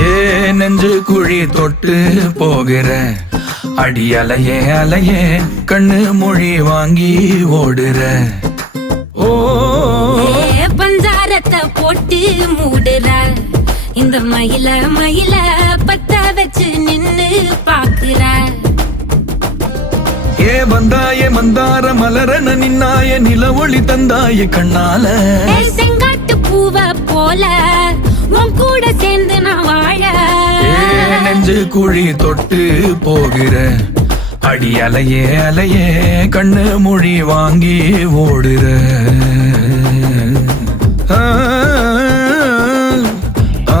ஏ நெஞ்சு குழி தொட்டு போகிற அடி அலையே அலையே கண்ணு மொழி வாங்கி ஓடுற. ஓ பஞ்சாரத்தை போட்டு மூடுற இந்த மயில மயில பத்த வச்சு நின்னு பாக்குற. ஏ வந்தாய மந்தார மலரன நின்னாய நில ஒளி தந்தாய கண்ணால. செங்காட்டு பூவ போல உன் கூட சேர்ந்து நான் வாழ. நெஞ்சு குழி தொட்டு போகிற அடி அலையே அலையே கண்ணு மொழி வாங்கி ஓடுற. ஆ ஆ